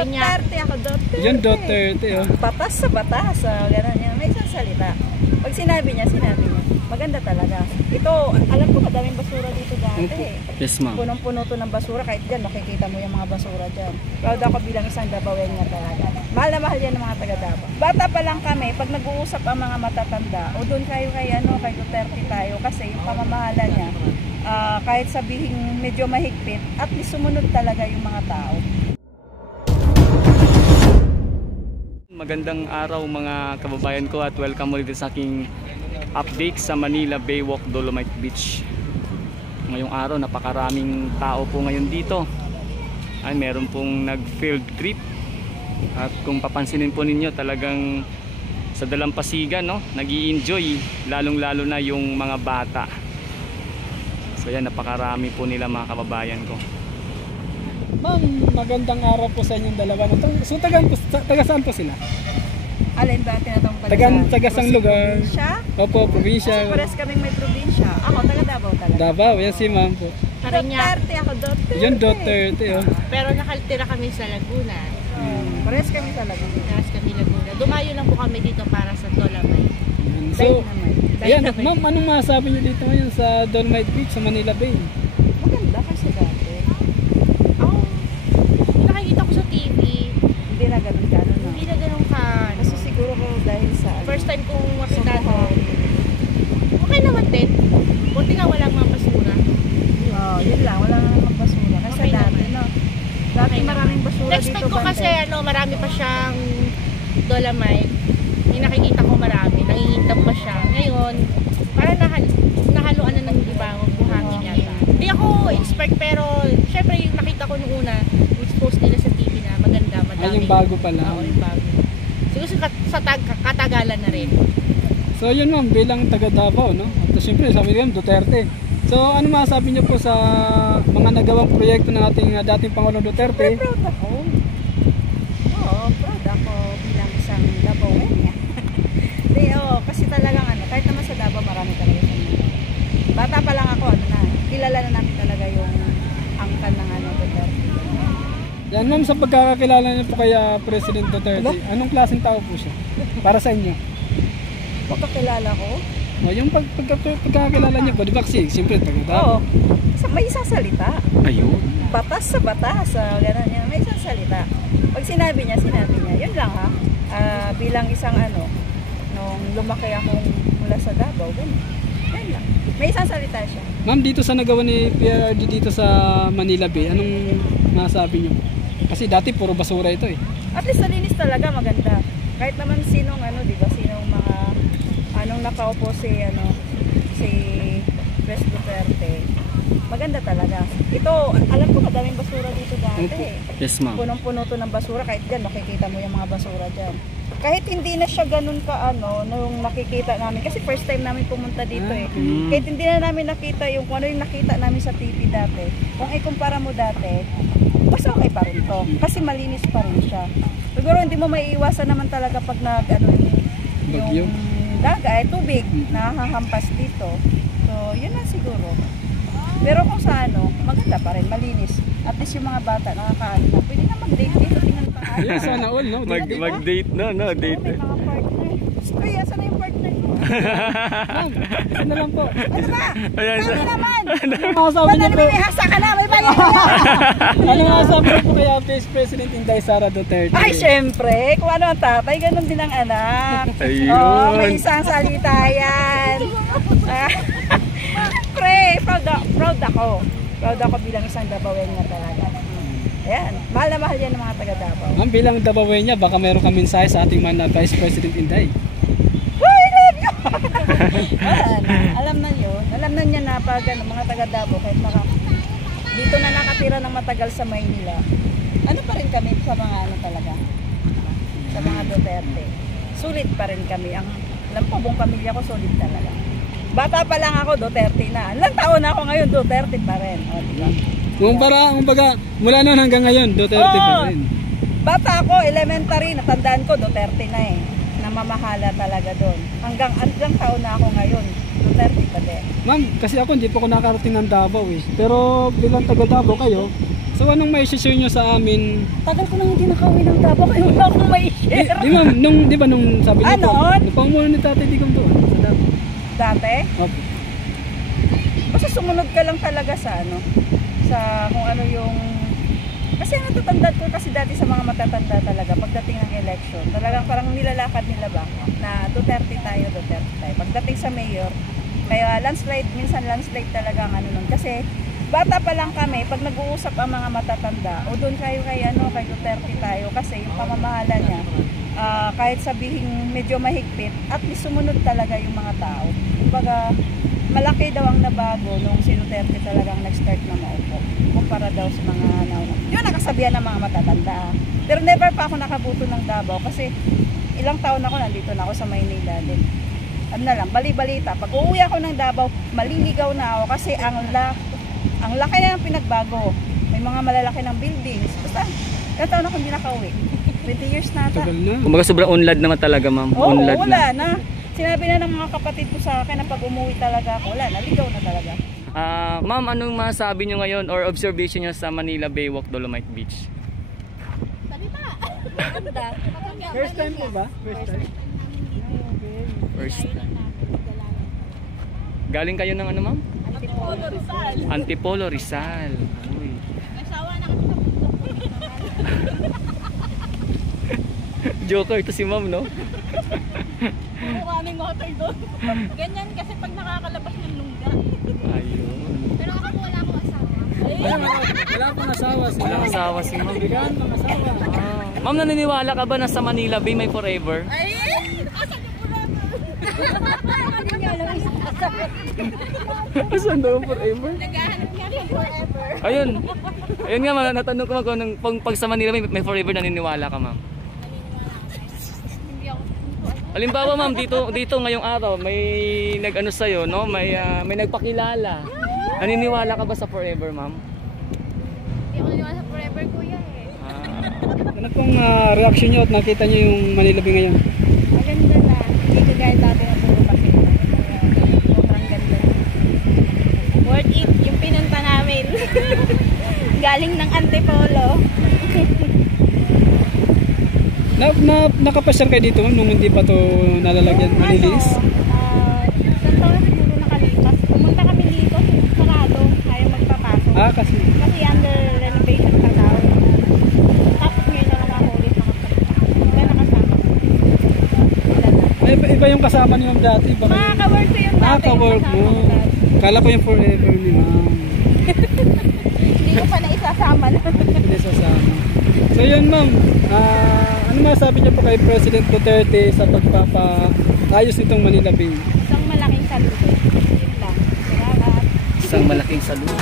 Duterte ako, Duterte. Yun, Duterte, oh. Batas sa batas, gano'n yan. May isang salita. Pag sinabi niya. Maganda talaga. Ito, alam ko madaming basura dito dati. Yes, ma'am. Punong-puno to ng basura. Kahit dyan, makikita mo yung mga basura dyan. Proud ako bilang isang Dabawen nga talaga. Mahal na mahal yan ng mga taga-Davao. Bata pa lang kami, pag nag-uusap ang mga matatanda, o doon kayo kay Duterte tayo, kasi yung pamamahala niya, kahit sabihin medyo mahigpit, at least sumunod talaga yung mga tao. Magandang araw mga kababayan ko at welcome ulit sa aking update sa Manila Baywalk Dolomite Beach. Ngayong araw napakaraming tao po ngayon dito. Ay meron pong nag-field trip. At kung papansinin po ninyo talagang sa dalampasigan, no, nag-i-enjoy lalong-lalo na yung mga bata. So yan, napakarami po nila mga kababayan ko. Ma'am, magandang araw po sa inyong dalawa. So taga saan po sila? Alin ba tinatawag pala? Tagasang lugar. Probinsya? Opo, probinsya. Kasi pares kaming may probinsya. Ako, taga Davao talaga. Davao, yan si ma'am po. Duterte ako, Duterte. Yun, Duterte, oh. Pero nakatira kami sa Laguna. Pares kami sa Laguna. Pares kami Laguna. Dumayo lang po kami dito para sa Dolomite. So, ayan, ma'am, anong masasabi niyo dito ngayon sa Dolomite Beach, sa Manila Bay? Maganda kasi dati. Nakikita ko sa TV. Hindi na ganun no? Hindi na ganun ka. Kasi siguro ko dahil sa First time kong makita to. Okay naman din. Buti nga walang mga basura. Yun lang. Wala nga namang basura. Kasi Okay dati, naman. no? Dati maraming basura Next dito. time ko kasi marami pa siyang Dolomite. Yung nakikita ko marami. Nangingintab pa siya. Ngayon, parang nahaluan na ng ibang buhangin yata. Hindi ako expert pero syempre yung nakita ko nung una, expose nila sa TV na maganda, madami. Ay, yung bago pala. Oo, yung bago. Siguro sa katagalan na rin. So yun ma'am, bilang taga Davao, no? At siyempre, sabi niyo Duterte. So ano masasabi niyo po sa mga nagawang proyekto ng ating dating Pangulong Duterte? Proud ako. Oo, proud ako bilang isang Dabawen niya. Kasi talagang kahit naman sa Davao marami talaga siya. Bata pa lang ako, kilala na namin talaga yung angkan ng Duterte. Yan ma'am, sa pagkakakilala niyo po kay President Duterte, anong klaseng tao po siya? Para sa inyo? Pagkakilala ko? Yung pagkakakilala niyo po, di ba kasi siyempre taga Davao? Oo. May isang salita. Ayun. Batas sa batas. Gano'n yan. May isang salita. Pag sinabi niya. Yun lang ha. Bilang isang nung lumaki akong mula sa Davao, gano'n. Yan lang. May isang salita siya. Ma'am, dito sa nagawa ni PRRD dito sa Manila Bay, anong masasabi niyo? Kasi dati puro basura ito eh. At least nalinis talaga, maganda. Kahit naman sinong di ba, sinong mga nakaupo si Pres Duterte. Maganda talaga. Ito, alam ko madaming basura dito dati. Yes, ma'am. Punong-puno to ng basura, kahit dyan makikita mo yung mga basura dyan. Kahit hindi na siya ganun ka nung nakikita namin, kasi first time namin pumunta dito eh. Kahit hindi na namin nakita yung kung ano yung nakita namin sa TV dati. Kung ikumpara mo dati, mas okay pa rin to. Kasi malinis pa rin siya. Siguro hindi mo maiiwasan naman talaga pag yung daga tubig nahahampas dito. So, yun na siguro. Pero kung sa maganda pa rin, malinis. At least yung mga bata nakakaano na. Pwede na mag-date dito, tingnan pa. Ayun, sana all, no? Mag-date na, no? Date. May mga partner. Kuya, asan na yung partner mo? Ma'am, ano lang po? Ano ba? Ayan, Sabi naman! Anong masasabi niyo po? May hasa ka na, may bayan ka na! Anong masasabi niyo po kaya Vice President Inday Sara Duterte? Ay, syempre, kung ano ang tatay, ganun din ang anak. Ayun. May isang salita yan. Proud ako. Proud ako bilang isang Dabawen nga talaga. Ayan, mahal na mahal yan ng mga taga Davao. Ma'am, bilang Dabawen niya, baka meron kang mensahe sa ating Vice President Inday. I love you! Alam na niya na pag mga taga Davao, kahit dito na nakatira ng matagal sa Maynila, pa rin kami sa mga talaga, sa mga Duterte. Sulit pa rin kami. Alam ko, buong pamilya ko sulit talaga. Bata pa lang ako, Duterte na. Ilang taon na ako ngayon, Duterte pa rin. Diba? Kumbaga, mula noon hanggang ngayon, Duterte pa rin. Bata ako, elementary, natandaan ko, Duterte na eh. Namamahala talaga doon. Hanggang taon na ako ngayon, Duterte pa din. Ma'am, kasi ako hindi pa ako nakarating ng Davao eh. Pero bilang taga Davao kayo, So anong may share nyo sa amin? Tagal ko nang hindi nakauwi ng Davao, kaya wala akong may share. Di ma'am, di ba nung sabi niyo po, Noon? nung pamumuno ni Tatay Digong doon sa Davao. Dati, Opo. basta sumunod ka lang talaga sa ano, sa kung ano yung... Kasi ang natatandaan ko kasi dati sa mga matatanda talaga, pagdating ng election, talagang parang nilalakad nila ba, na Duterte tayo. Pagdating sa mayor, kaya landslide, minsan landslide talaga ang ano nun. Kasi bata pa lang kami, pag nag-uusap ang mga matatanda, o doon kayo kay Duterte tayo, kasi yung pamamahala niya, kahit sabihin medyo mahigpit, at least sumunod talaga yung mga tao. Kumbaga, malaki daw ang nabago nung si Duterte talagang nag-start na maupo, kumpara daw sa mga nauna. Yun nakasabihan ng mga matatanda. Pero never pa ako nakabuto ng Davao kasi ilang taon ako nandito na ako sa Maynila din. Ano na lang, bali-balita. Pag uuwi ako ng Davao, maliligaw na ako kasi ang laki na ng pinagbago. May mga malalaki ng buildings. Basta, ilang taon ako hindi nakauwi. 20 years na ata. Tagal na. Kumbaga sobrang unlad naman talaga, ma'am. Oo, Unlad wala na. Sinabi na ng mga kapatid ko sa akin na pag umuwi talaga ako, wala, naligaw na talaga. Ma'am, anong masasabi nyo ngayon or observation nyo sa Manila Baywalk Dolomite Beach? First time po ba? First time? First time. Galing kayo ng ano, ma'am? Antipolo Rizal. Antipolo Rizal. Uy. Nagsawa na kami sa bundok. Joker to si ma'am, no? Buka aming motor doon. Ganyan kasi pag nakakalabas ng lungga. Ayun. Pero ako wala akong asawa. Wala pang asawa si Walang asawa si ma'am. Bigan pang asawa. Ma'am, naniniwala ka ba na sa Manila Bay may forever? Ay! Asan yung forever? Hindi niya alam Saan daw forever? Naghahanap nga ng forever. Ayun. Ayun nga, ma'am, natanong ko kung pag sa Manila may forever, naniniwala ka, ma'am? Hindi ako. Halimbawa, ma'am, dito ngayong araw may nag-ano sa'yo, no? May nagpakilala. Naniniwala ka ba sa forever, ma'am? Hindi ako naniwala sa forever, kuya eh. Ano pong reaction nyo at nakita nyo yung Manila Bay ngayon? Maganda na, hindi kagaya dati na puro kasi. Sobrang ganda. Worth it yung pinunta namin. Galing ng Antipolo. Nakapasyal kayo dito nung hindi pa to nalalagyan, malilis? Isang taon na siguro nakalipas. Pumunta kami dito, sarado, ayaw magpapasok. Kasi Kasi under renovation pa daw. Tapos ngayon na lang ako ulit nakapunta. Kaya nakasama. Wala na. iba yung kasama niyo dati. Mga ka-work ko yung dati. Ka-work mo. Kala ko yung forever ni ma'am. Hindi ko pa na isasama na. Hindi sasama. So yun ma'am, ano masabi niyo po kay President Duterte sa pagpapaayos nitong Manila Bay? Isang malaking saludo. Yun lang. Salamat. Isang malaking saludo.